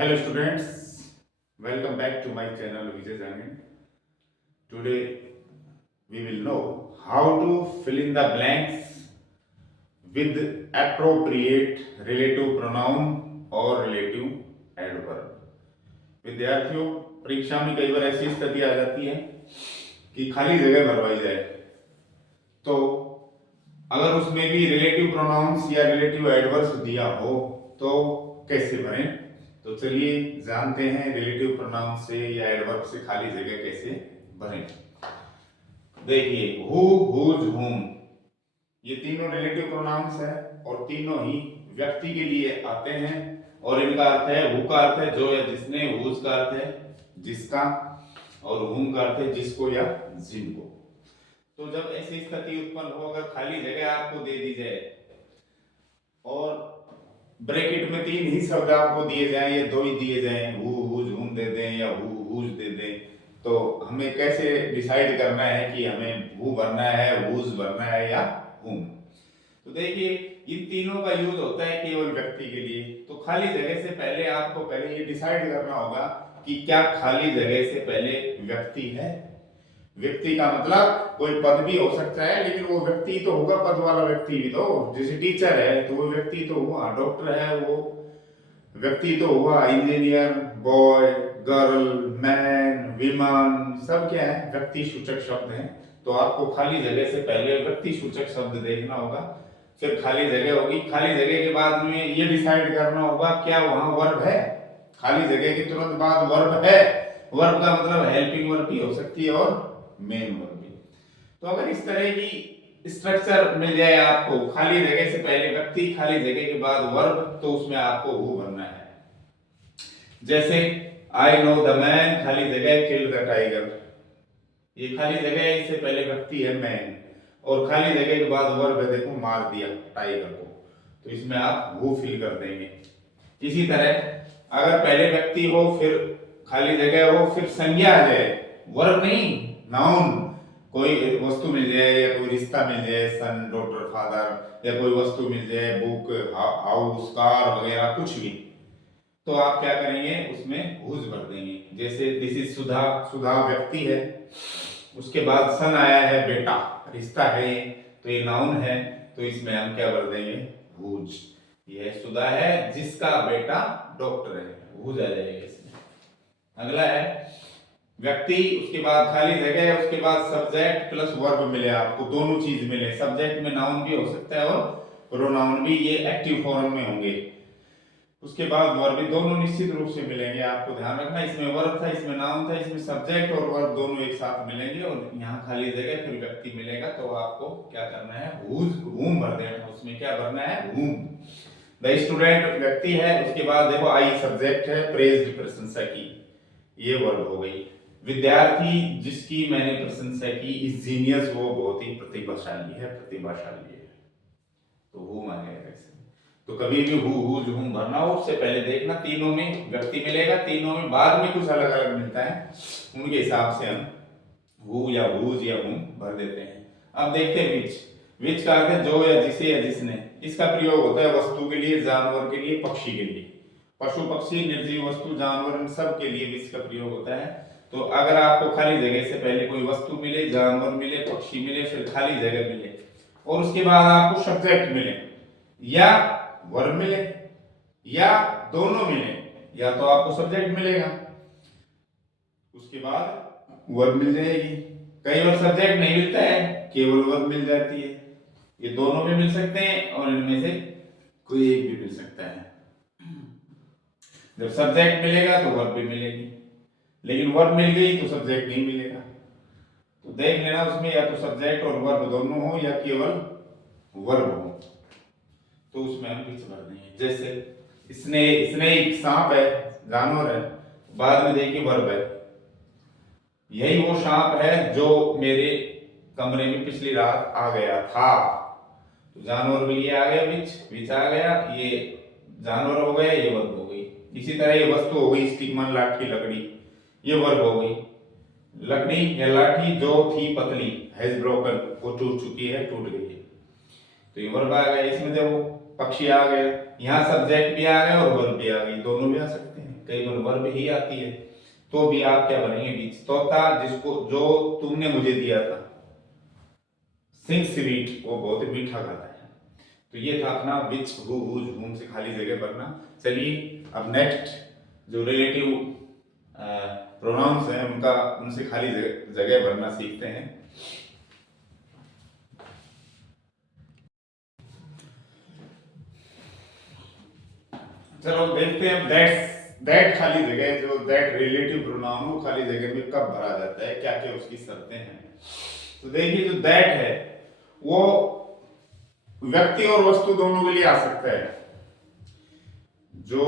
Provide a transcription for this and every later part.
Hello students, welcome back to my channel Vijay Janin. Today we will know how to fill in the blanks with appropriate relative pronoun or relative adverb. विद्यार्थियों, परीक्षा में कई बार ऐसी स्थिति आ जाती है कि खाली जगह भरवाई जाए, तो अगर उसमें भी रिलेटिव प्रोनाउंस या रिलेटिव एडवर्ब्स दिया हो तो कैसे भरें। तो चलिए जानते हैं रिलेटिव प्रोनाउन से या एडवर्ब से खाली जगह कैसे भरें। देखिए, हु, हुज, हुम, ये तीनों रिलेटिव प्रोनाउंस है और तीनों ही व्यक्ति के लिए आते हैं और इनका अर्थ है, हु का अर्थ है जो या जिसने, हुज का अर्थ है जिसका और हुम का अर्थ है जिसको या जिनको। तो जब ऐसी स्थिति उत्पन्न हो, अगर खाली जगह आपको दे दी जाए और ब्रैकेट में तीन ही शब्द आपको दिए जाएं या दो ही दिए जाएं, हु, हुज, हुम दे दें या हु, हुज दे दें, तो हमें कैसे डिसाइड करना है कि हमें हु भरना है, हुज भरना है या हुम। तो देखिए, इन तीनों का यूज होता है केवल व्यक्ति के लिए। तो खाली जगह से पहले आपको पहले ये डिसाइड करना होगा कि क्या खाली जगह से पहले व्यक्ति है। व्यक्ति का मतलब कोई पद भी हो सकता है, लेकिन वो व्यक्ति तो होगा, पद वाला व्यक्ति भी। तो जैसे टीचर है तो वो व्यक्ति तो हुआ, डॉक्टर है वो व्यक्ति तो हुआ, engineer, boy, girl, man, women, सब क्या है, व्यक्ति सूचक शब्द हैं। तो आपको खाली जगह से पहले व्यक्ति सूचक शब्द देखना होगा, फिर खाली जगह होगी। खाली जगह के बाद में ये डिसाइड करना होगा क्या वहां वर्ब है। खाली जगह के तुरंत बाद वर्ब है, वर्ब का मतलब हेल्पिंग वर्ब भी हो सकती है और मेन वर्ब भी। तो अगर इस तरह की स्ट्रक्चर मिल जाए आपको, खाली जगह से पहले व्यक्ति, खाली जगह के बाद वर्ब, तो उसमें आपको हु भरना है। जैसे आई नो द मैन, खाली जगह, किल्ड द टाइगर, ये खाली जगह है, इससे पहले व्यक्ति है मैन और खाली जगह के बाद वर्ब है, देखो मार दिया टाइगर को, तो इसमें आप हु फिल कर देंगे। इसी तरह अगर पहले व्यक्ति हो, फिर खाली जगह हो, फिर संज्ञा आ जाए, वर्ब नहीं, नाउन, कोई वस्तु मिल जाए या कोई रिश्ता मिल जाए, सन, डॉटर, फादर, या कोई वस्तु मिल जाए, बुक, हाउस, कार वगैरह कुछ भी, तो आप क्या करेंगे, उसमें हुज भर देंगे। जैसे दिस इज सुधा, सुधा व्यक्ति है, उसके बाद सन आया है, बेटा, रिश्ता है, तो ये नाउन है, तो इसमें हम क्या भर देंगे, हुज। यह सुधा है जिसका बेटा डॉक्टर है, हुज आ जाएगा इसमें। अगला है व्यक्ति, उसके बाद खाली जगह है, उसके बाद सब्जेक्ट प्लस वर्ब मिले आपको, दोनों चीज मिले। सब्जेक्ट में नाउन भी हो सकता है और प्रोनाउन भी, ये एक्टिव फॉर्म में होंगे। उसके बाद वर्ब भी, दोनों निश्चित रूप से मिलेंगे। आपको ध्यान रखना, इसमें वर्ब था, इसमें नाउन था, इसमें सब्जेक्ट और वर्ब दोनों एक साथ मिलेंगे और यहाँ खाली जगह फिर व्यक्ति मिलेगा। तो आपको क्या करना है, हुज, हुम भर देना। उसमें क्या भरना है, हुम। द स्टूडेंट व्यक्ति है, उसके बाद देखो आई सब्जेक्ट है, प्रेज्ड प्रशंसा की, ये वर्ब हो गई। विद्यार्थी जिसकी मैंने प्रशंसा की, इस जीनियस, वो बहुत ही प्रतिभाशाली है, प्रतिभाशाली है, तो हुम आ जाएगा इसमें। तो कभी भी हु, हुज, हुम भरना हो, उससे पहले देखना तीनों में व्यक्ति मिलेगा, तीनों में बाद में कुछ अलग अलग मिलता है, उनके हिसाब से हम हु या हुज या हुम भर देते हैं। अब देखते हैं विच। विच का अर्थ है जो या जिसे या जिसने। इसका प्रयोग होता है वस्तु के लिए, जानवर के लिए, पक्षी के लिए, पशु पक्षी, निर्जीव वस्तु, जानवर, इन सब के लिए विच का प्रयोग होता है। तो अगर आपको खाली जगह से पहले कोई वस्तु मिले, जानवर मिले, पक्षी मिले, फिर खाली जगह मिले और उसके बाद आपको सब्जेक्ट मिले या वर्ब मिले या दोनों मिले, या तो आपको सब्जेक्ट मिलेगा, उसके बाद वर्ब मिल जाएगी। कई बार सब्जेक्ट नहीं मिलता है, केवल वर्ब मिल जाती है। ये दोनों भी मिल सकते हैं और इनमें से कोई एक भी मिल सकता है। जब सब्जेक्ट मिलेगा तो वर्ब भी मिलेगी, लेकिन वर्ब मिल गई तो सब्जेक्ट नहीं मिलेगा। तो देख लेना उसमें या तो सब्जेक्ट और वर्ब दोनों हो या केवल वर्ब हो, तो उसमें हम विच भर देंगे। जैसे स्नेक, सांप है, जानवर है, बाद में देखिए वर्ब है, यही वो सांप है जो मेरे कमरे में पिछली रात आ गया था, तो जानवर भी ये आ गया, विच आ गया, ये जानवर हो गया, ये वर्ब हो गई। इसी तरह ये वस्तु हो गई, स्टिकमन, लाठी, लकड़ी, ये वर्ब हो गई। लकड़ी या लाठी जो थी पतली, हैज ब्रोकन, वो टूट चुकी है, टूट गई है, तो ये वर्ब आ गया। इसमें देखो पक्षी आ गए, यहाँ सब्जेक्ट भी आ गए और वर्ब भी आ गई, दोनों भी आ सकते हैं। कई बार वर्ब ही आती है, तो भी आप क्या बनेंगे बीच। चौथा, जिसको जो तुमने मुझे दिया था, सिंग स्वीट, वो बहुत मीठा गाता है। तो ये था अपना विच, हु, हुज, हुम से खाली जगह भरना। चलिए अब नेक्स्ट जो रिलेटिव प्रोनाउंस हैं उनका, उनसे खाली जगह भरना सीखते हैं। चलो देखते हैं दैट खाली जगह, जो दैट रिलेटिव प्रोनाउन वो खाली जगह में कब भरा जाता है, क्या क्या उसकी शर्तें हैं। तो देखिए जो दैट है वो व्यक्ति और वस्तु दोनों के लिए आ सकता है। जो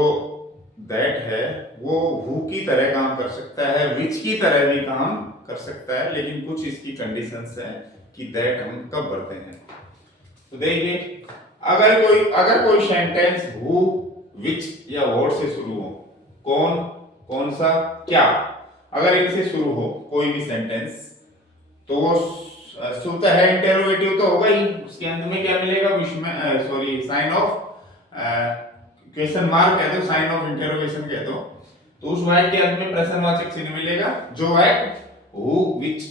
दैट है वो हु की तरह काम कर सकता है, विच की तरह भी काम कर सकता है, लेकिन कुछ इसकी कंडीशंस है कि दैट हम कब भरते हैं। तो देखिए अगर कोई सेंटेंस हु, विच या व्हाट से शुरू हो, कौन, कौन सा, क्या, अगर इनसे शुरू हो कोई भी सेंटेंस, तो वो शुद्ध है इंटरोगेटिव तो होगा ही। उसके अंत में क्या मिलेगा, विस्मय, sorry, sign of question mark कह दो, साइन ऑफ इंटरोगेशन कह दो। तो उस वाक्य के अंत में प्रश्नवाचक चिन्ह मिलेगा, जो वाक्य हु, विच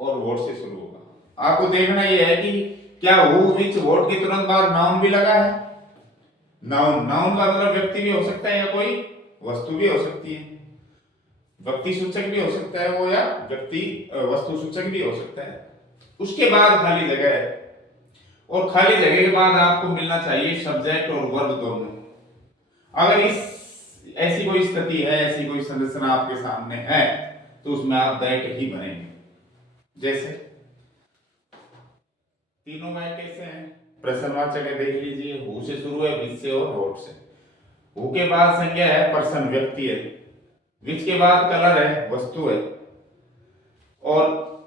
और व्हाट से शुरू होगा। आपको देखना यह है कि क्या हु, विच, व्हाट के तुरंत बाद नाउन भी लगा है। नाउन का मतलब व्यक्ति भी हो सकता है या कोई वस्तु भी हो सकती है, व्यक्ति सूचक भी हो सकता है वो, या व्यक्ति वस्तु सूचक भी हो सकता है। उसके बाद खाली जगह है, और खाली जगह के बाद आपको मिलना चाहिए सब्जेक्ट और वर्ब दोनों। अगर इस ऐसी कोई स्थिति है, ऐसी कोई संरचना आपके सामने है, तो उसमें आप दैट ही बनेंगे। जैसे तीनों में कैसे हैं, प्रश्नवाचक है, देख लीजिए, हु से शुरू है, विच से और व्हाट से। हु के बाद संज्ञा है, पर्सन व्यक्ति है, विच के बाद कलर है, वस्तु है, और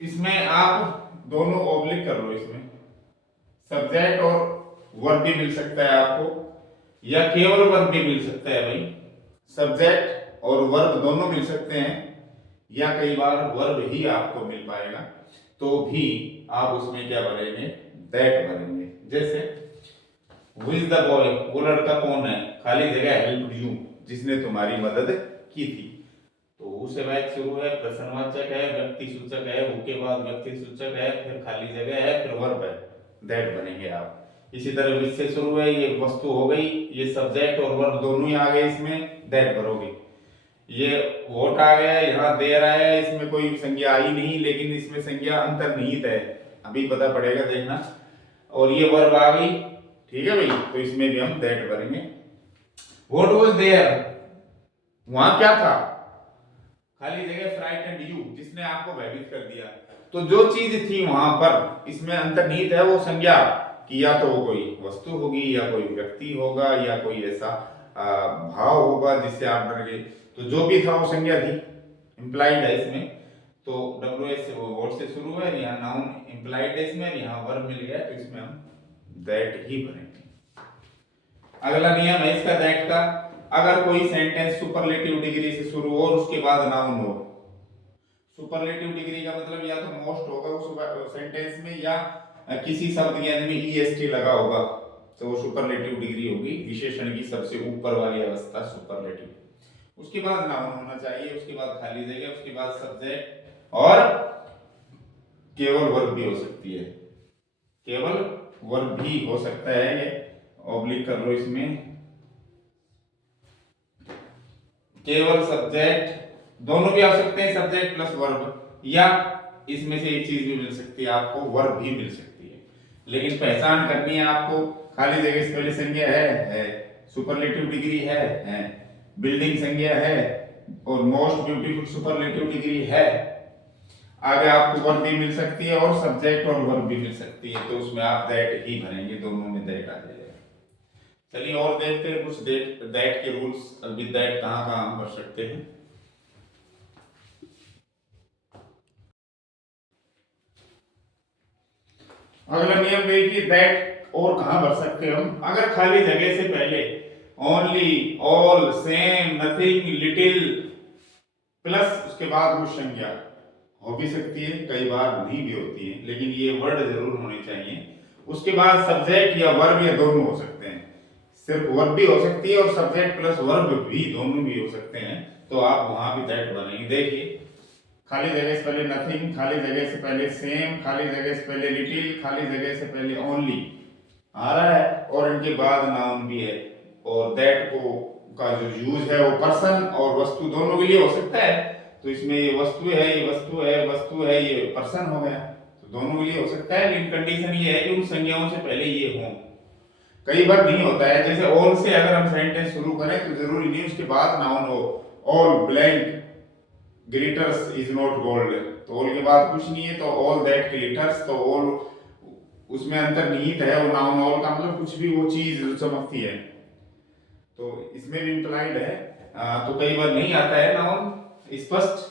इसमें आप दोनों ऑब्लिक कर लो, इसमें सब्जेक्ट और वर्ब भी मिल सकता है आपको, या केवल वर्ब भी मिल सकता है भाई। सब्जेक्ट और वर्ब दोनों मिल सकते हैं, या कई बार वर्ब ही आपको मिल पाएगा, तो भी आप उसमें क्या भरेंगे, दैट भरेंगे। जैसे हु इज द बॉय, वो लड़का कौन है, खाली जगह हेल्प यू, जिसने तुम्हारी मदद की थी। तो हु से वाक्य शुरू है, प्रश्नवाचक है, व्यक्ति सूचक है, हु के बाद व्यक्ति सूचक है, फिर खाली जगह है, फिर वर्ब है, दैट बनेंगे आप। इसी तरह विच से शुरू है, ये वस्तु हो गई, ये सब्जेक्ट और वर्ब दोनों ही आ गए, इसमें दैट भरोगे। ये व्हाट आ गया, यहाँ देयर आया, इसमें कोई संज्ञा आई नहीं, लेकिन इसमें संज्ञा अंतर्निहित है, अभी पता पड़ेगा, देखना। और ये वर्ब आ गई, ठीक है भाई, तो इसमें भी हम दैट भरेंगे। व्हाट वाज देयर, वहां क्या था, खाली जगह फ्राइटेंड यू, जिसने आपको भयभीत कर दिया। तो जो चीज थी वहां पर, इसमें अंतर्निहित है वो संज्ञा, कि या तो वो कोई वस्तु होगी, या कोई व्यक्ति होगा, या कोई ऐसा भाव होगा जिससे आप डर गए। तो जो भी था वो संज्ञा थी, इंप्लाइड है इसमें। तो WS से वो वर्ड से शुरू है, यहाँ नाउन इंप्लाइड है इसमें, यहाँ वर्ब मिल गया, तो इसमें हम दैट ही भरेंगे। अगला नियम है इसका दैट का, अगर कोई सेंटेंस सुपरलेटिव डिग्री से शुरू हो और उसके बाद नाउन हो। सुपरलेटिव डिग्री का मतलब या तो मोस्ट होगा उस सेंटेंस में, या किसी शब्द के अंत में EST लगा होगा, तो वो सुपरलेटिव डिग्री होगी, विशेषण की सबसे ऊपर वाली अवस्था सुपरलेटिव। उसके बाद नाउन होना चाहिए, उसके बाद खाली जगह, उसके बाद सब्जेक्ट, और केवल वर्ब भी हो सकती है, केवल वर्ब भी हो सकता है, ये ऑब्लिक कर लो इसमें, केवल सब्जेक्ट, दोनों भी आ सकते हैं, सब्जेक्ट प्लस वर्ब, या इसमें से एक चीज भी मिल सकती है आपको, वर्ब भी मिल सकती है। लेकिन पहचान करनी है आपको, खाली जगह से पहले संज्ञा है, सुपरलेटिव डिग्री है, बिल्डिंग संज्ञा है, और मोस्ट ब्यूटीफुल सुपरलेटिव डिग्री है, आगे आपको वर्ब भी मिल सकती है, और सब्जेक्ट और वर्ब भी मिल सकती है, तो उसमें आप दैट ही भरेंगे, दोनों में दैट आ जाएगा। चलिए और देखते हैं कुछ दैट के रूल्स, विद दैट कहाँ कहाँ हम कर सकते हैं। अगला नियम देखिए, दैट और कहां भर सकते हैं हम, अगर खाली जगह से पहले only, all, same, nothing, little plus उसके बाद वो संज्ञा हो भी सकती है, कई बार नहीं भी होती है, लेकिन ये वर्ड जरूर होने चाहिए। उसके बाद सब्जेक्ट या वर्ब या दोनों हो सकते हैं, सिर्फ वर्ब भी हो सकती है और सब्जेक्ट प्लस वर्ब भी दोनों भी हो सकते हैं, तो आप वहां भी दैट बनाएंगे। देखिए, खाली जगह से पहले नथिंग, खाली जगह से पहले सेम, खाली जगह से पहले लिटिल, खाली जगह से पहले ओनली आ रहा है, और इनके बाद नाउन भी है। और दैट को का जो यूज है वो पर्सन और वस्तु दोनों के लिए हो सकता है। तो इसमें ये वस्तु है, ये वस्तु है, वस्तु है, ये पर्सन हो गया, तो दोनों के लिए हो सकता है। लेकिन कंडीशन ये है कि उन संज्ञाओं से पहले ये हो। कई बार नहीं होता है, जैसे ऑल से अगर हम सेंटेंस शुरू करें तो जरूरी नहीं उसके बाद नाउन हो। All blank glitters is not gold, तो ऑल के बाद कुछ नहीं है, तो ऑल दैट ग्लिटर्स, तो ऑल उसमें अंतर्निहित है वो नाउन। ऑल का मतलब कुछ भी वो चीज जो चमकती है, तो इसमें भी इंप्लाइड है। तो कई बार नहीं आता है नाउन स्पष्ट,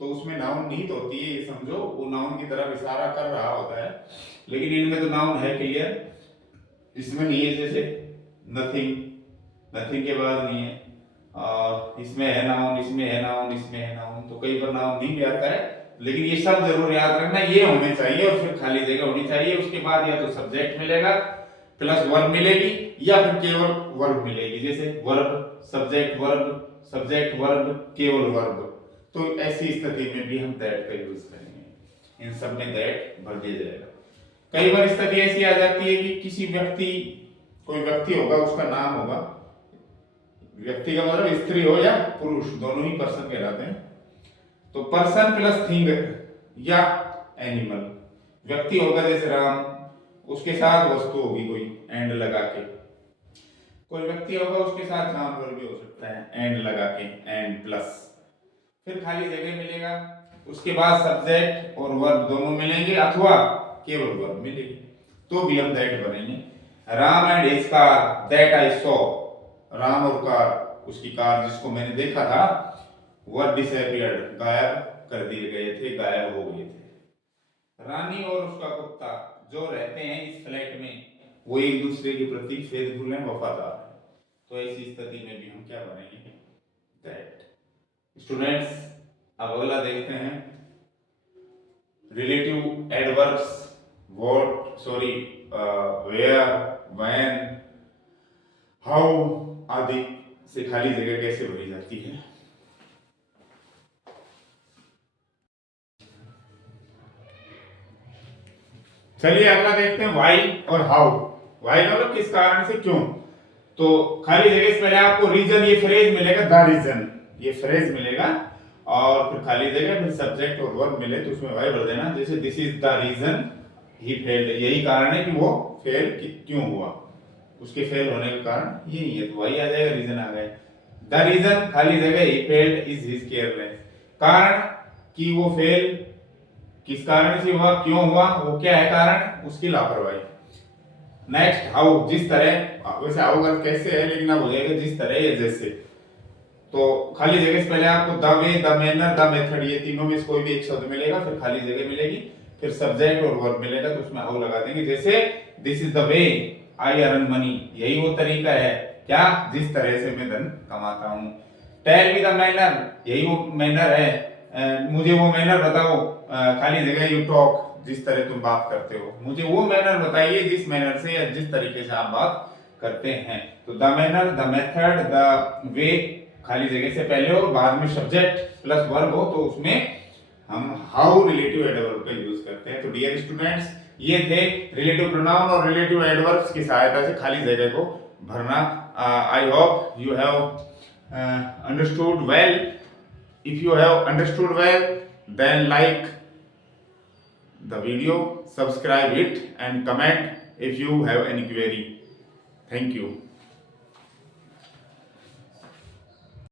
तो उसमें नाउन निहित होती है, ये समझो वो नाउन की तरफ इशारा कर रहा होता है। लेकिन इनमें तो नाउन है क्लियर, इसमें नहीं है। जैसे नथिंग, नथिंग के बाद नहीं है, और इसमें है नाउन, इसमें है नाउन, इसमें है नाउन, तो कई बार नाउन नहीं भी आता है। लेकिन ये सब जरूर याद रखना, ये होने चाहिए और फिर खाली जगह होनी चाहिए। उसके बाद या तो सब्जेक्ट मिलेगा प्लस वर्ब मिलेगी, या फिर केवल वर्ब मिलेगी। जैसे verb subject verb, subject verb, केवल वर्ब। तो ऐसी स्थिति में भी हम दैट का यूज करेंगे, इन सब में दैट भर दिया जाएगा। कई बार स्थिति ऐसी आ जाती है कि किसी व्यक्ति, कोई व्यक्ति होगा, उसका नाम होगा, व्यक्ति का मतलब स्त्री हो या पुरुष, दोनों ही पर्सन कहलाते हैं। तो पर्सन प्लस थिंग या एनिमल, व्यक्ति होगा जैसे राम, उसके साथ वस्तु होगी कोई एंड लगा के। कोई व्यक्ति होगा उसके साथ जानवर भी हो सकता है एंड लगा के, एंड प्लस। फिर खाली जगह मिलेगा, उसके बाद सब्जेक्ट और वर्ब दोनों मिलेंगे, अथवा केवल वर्ब मिलेगी, तो भी हम दैट बनेंगे। Ram and his car that I saw, Ram और कार, उसकी कार जिसको मैंने देखा था, वर डिसअपीयर्ड, गायब कर दिए गए थे, गायब हो गए थे। रानी और उसका कुत्ता जो रहते हैं इस फ्लैट में, वो एक दूसरे के प्रति फेथफुल हैं, वफादार हैं। तो ऐसी स्थिति में भी हम क्या बनेंगे, दैट। स्टूडेंट्स, अब अगला देखते हैं, relative adverbs, what, sorry, where, when, how आदि से खाली जगह कैसे भरी जाती है। चलिए अगला देखते हैं, व्हाई और हाउ। व्हाई मतलब किस कारण से, क्यों। तो खाली जगह से पहले आपको रीजन, ये फ्रेज मिलेगा, द रीजन, ये फ्रेज मिलेगा, और फिर खाली जगह, फिर सब्जेक्ट और वर्ब मिले तो उसमें व्हाई भर देना। जैसे this is the reason he failed, यही कारण है कि वो फेल क्यों हुआ, उसके फेल होने का कारण यही है, तो वही आ जाएगा, रीजन आ गए। द रीजन खाली जगह he failed is his careless, कारण कि वो फेल किस कारण से हुआ, क्यों हुआ, वो क्या है कारण, उसकी लापरवाही। नेक्स्ट हाउ, जिस तरह, वैसे हाउ का कैसे है, लेकिन अब हो जाएगा जिस तरह या जैसे। तो खाली जगह से पहले आपको the way, the manner, the method, ये तीनों में से कोई भी एक शब्द मिलेगा, फिर खाली जगह मिलेगी, फिर सब्जेक्ट और वर्ब मिलेगा, तो उसमें हाउ लगा देंगे। जैसे this is the way I earn money, यही वो तरीका है क्या, जिस तरह से मैं धन कमाता हूँ। टेल मी द मैनर, यही वो मैनर है, मुझे वो मैनर बताओ, खाली जगह यू टॉक, जिस तरह तुम बात करते हो, मुझे वो मैनर बताइए जिस मैनर से या जिस तरीके से आप बात करते हैं। तो the manner, the method, the way खाली जगह से पहले और बाद में सब्जेक्ट प्लस वर्ब हो, तो उसमें हम हाउ रिलेटिव एडवर्ब का यूज करते हैं। तो डियर स्टूडेंट्स, ये थे रिलेटिव प्रोनाउन और रिलेटिव एडवर्ब्स की सहायता से खाली जगह को भरना। I hope you have understood well. If you have understood well, then like the video, subscribe it and comment if you have any query. Thank you.